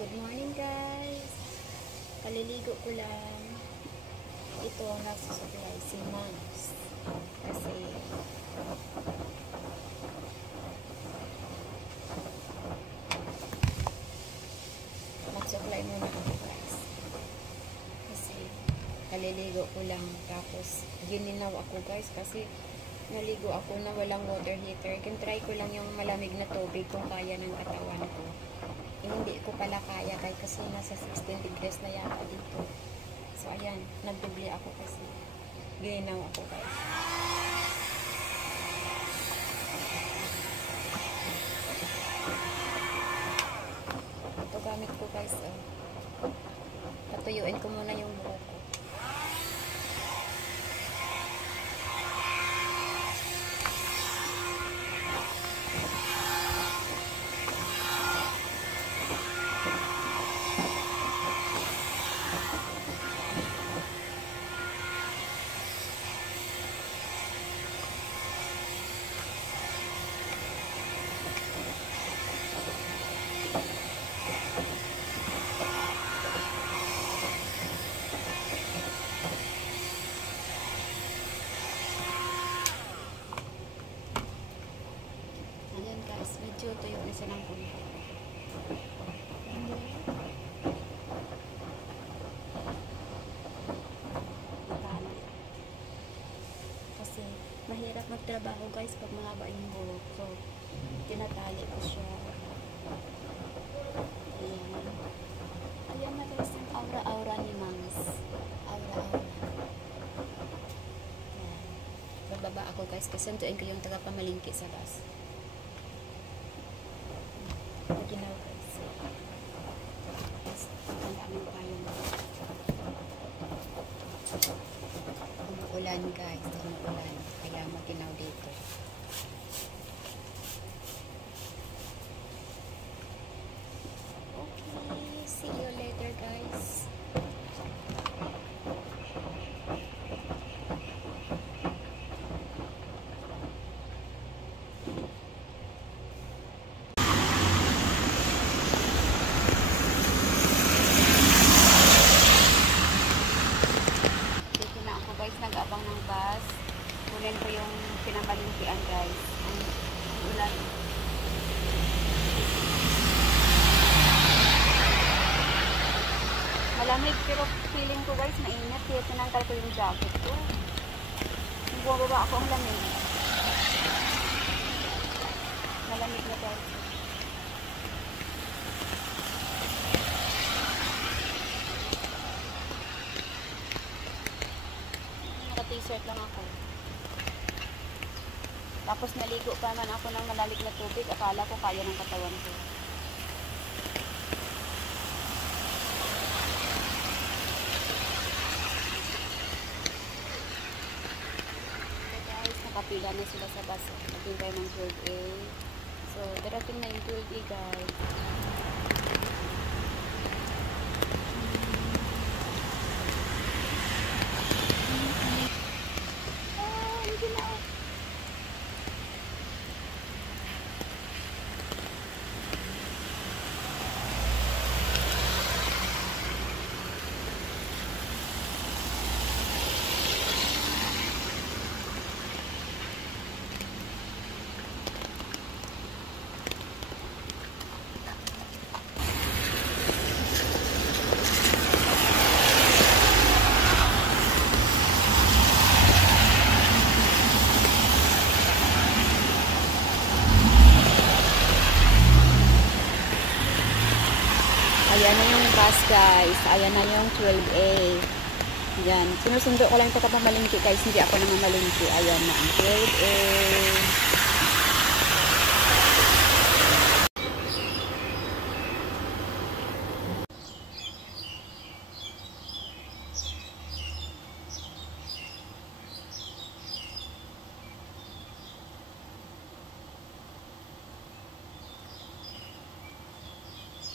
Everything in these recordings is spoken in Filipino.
Good morning guys. Kaliligo ko lang. Ito nagsusupply si Moms. Kasi mag-supply muna ako guys. Kasi kaliligo ko lang. Tapos gininaw ako guys kasi naligo ako na walang water heater. Try ko lang yung malamig na tubig kung kaya ng katawan ko. Hindi ko pala kaya guys kasi nasa 16 degrees na yata dito. So ayan, nagbibili ako kasi ginaw ako guys. Ito gamit ko guys. Patuyuin ko muna yung buhok ko. Medyo tuyo na siya ng punta. Kasi mahirap magtrabaho guys pag mahaba yung buhok. So, tinatali ko siya. Ayan. Ayan na guys yung aura-aura ni Moms. Aura-aura. Bababa ako guys kasi sunduin ko yung taga-pamalingki sa bus. Ginaw guys. Ang daming payong. Umuulan guys. Umuulan. Kaya maginaw dito. Okay. See you later guys. Nag-abang ng bus. Kunin ko yung pinamalintian guys. Ang ulan. Malamig pero feeling ko guys mainit. Kaya tinanggal ko yung jacket ko. Bumababa ako ang lamig. Malamig na guys. T-shirt lang ako. Tapos naligo pa man ako ng malamig na tubig. Akala ko kaya ng katawan ko. Okay guys, nakapila na sila sa bus. Naghintay ng 12A. So, darating na yung 12A guys. Ayan na yung bus guys. Ayan na yung 12A. Ayan. Sinusundo ko lang ito kapag malingki guys. Hindi ako naman malingki. Ayan na ang 12A.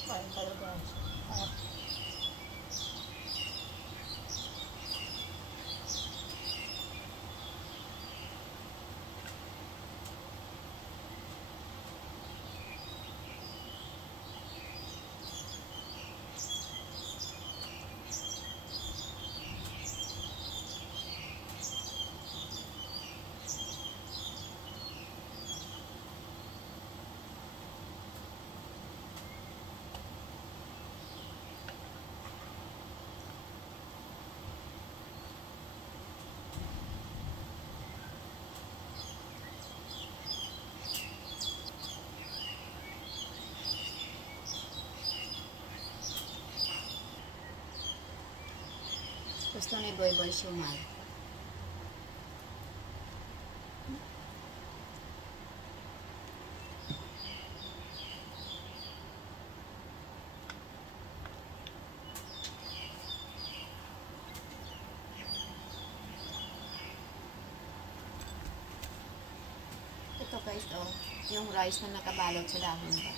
Kain tayo guys. Gusto ni Boy Boy siumay. Ito guys, oh, yung rice na nakabalot sa dahon ba.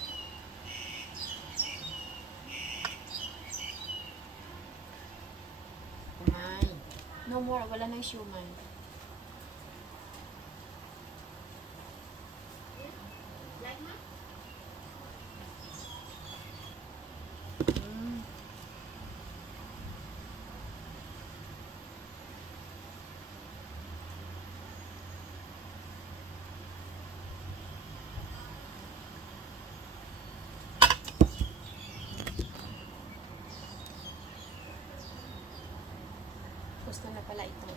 Kumain. No more, wala nang siumay. Gusto na pala ito.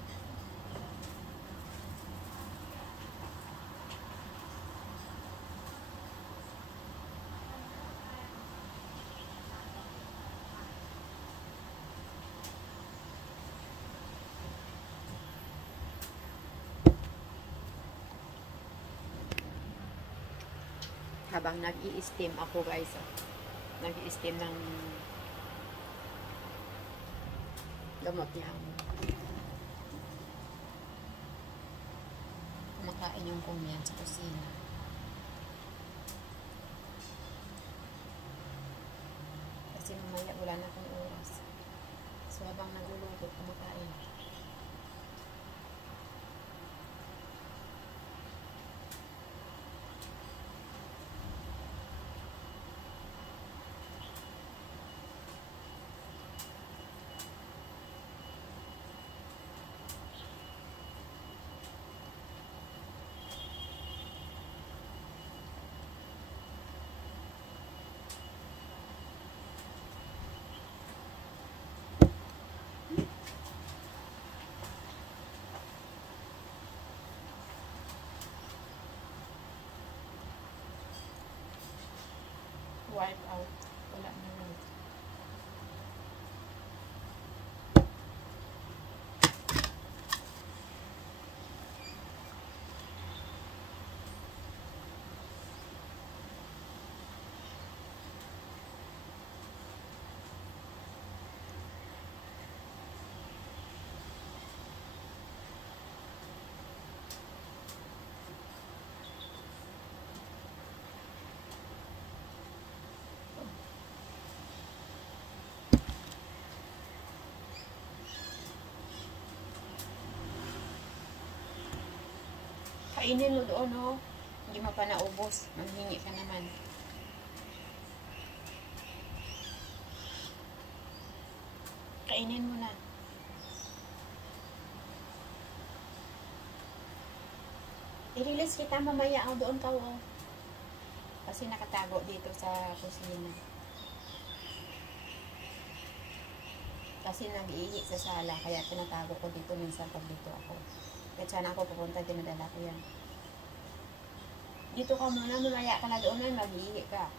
Habang nag-i-steam ako guys, oh. Nag-i-steam ng gamot niya. Kumakain yung kumyan sa kusina. Kasi mamaya wala na akong oras. So habang nagluluto, kumakain. Wipe out. Wala na rin. Kainin mo doon, oh. Hindi mo pa naubos. Manghingi ka naman. Kainin mo na. I-release kita mamaya. Oh, doon ka, oh. Kasi nakatago dito sa kusina. Kasi nag-ihi sa sala. Kaya tinatago ko dito minsan pag dito ako. Kahit sana ako pupunta, dinadala ko yan. Dito ka muna, mamaya ka na doon ay mag-ihi ka.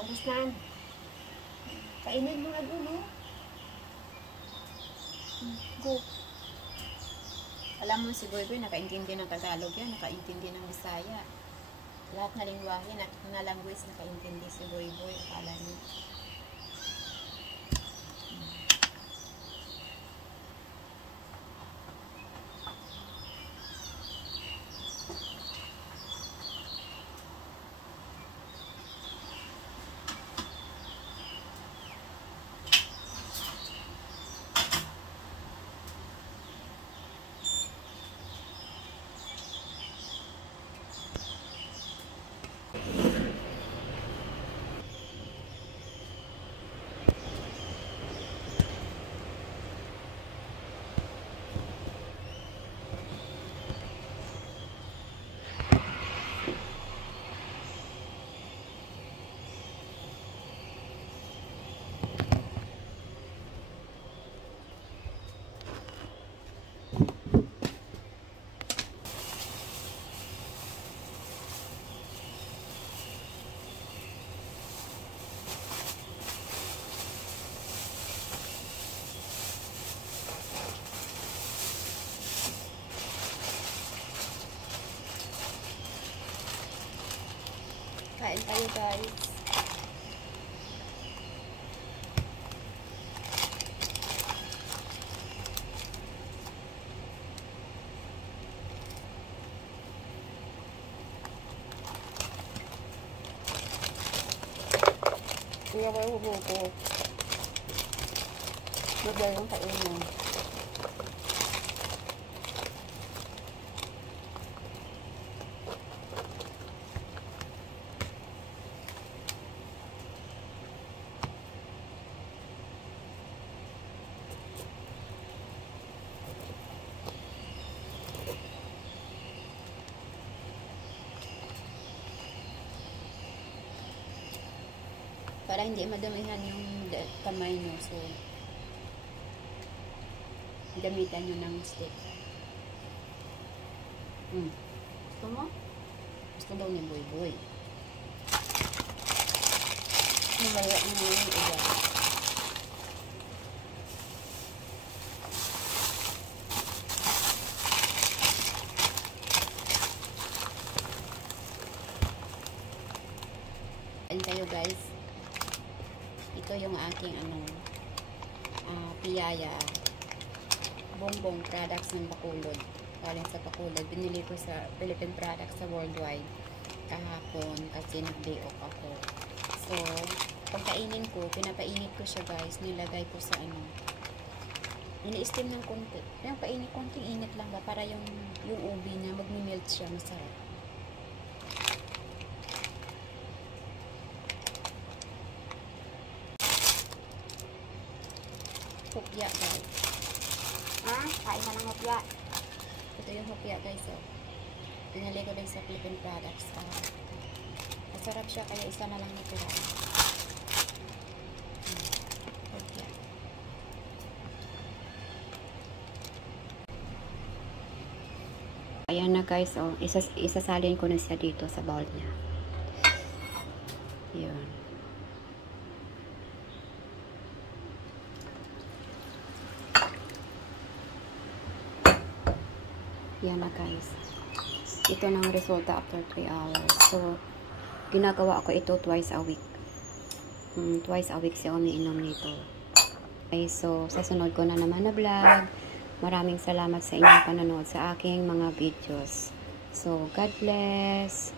Understand? Kainin mo na doon, oh. Go. Alam mo si Boy Boy, nakaintindi ng Tagalog yan, nakaintindi ng Bisaya. Lahat na lingwahe, na language, nakaintindi si Boy Boy. Akala niyo. tayo guys. Kaya ko yung hubo ko. Bigay yung kainin. Para hindi madumihan yung kamay nyo. So, gamitan nyo ng stick. Gusto mo? Gusto daw ni Boy Boy. Nalaya mo yung iba. Ayan kayo guys. Ito yung aking piyaya bongbong products ng Bacolod. Galing sa Bacolod. Binili ko sa Philippine Products sa Worldwide kahapon kasi nag-day off ako. So, pagkainin ko, pinapainit ko siya guys. Nilagay ko sa ini-steam ng konti. Pinapainit, konting init lang ba para yung ubi niya magmi-melt siya, masarap. Hopya guys. Kain ka ng hopya. Ito yung hopya guys. Pinali ko lang sa Philippine Products. Masarap siya kaya isa na lang natira. Hopya. Ayan na guys. Isasalin ko na siya dito sa bowl niya. Yun. Yan na guys. Ito ng resulta after 3 hours. So, ginagawa ko ito twice a week. Twice a week siya umiinom nito. Okay, so, sa sunod ko na naman na vlog. Maraming salamat sa inyong panonood sa aking mga videos. So, God bless.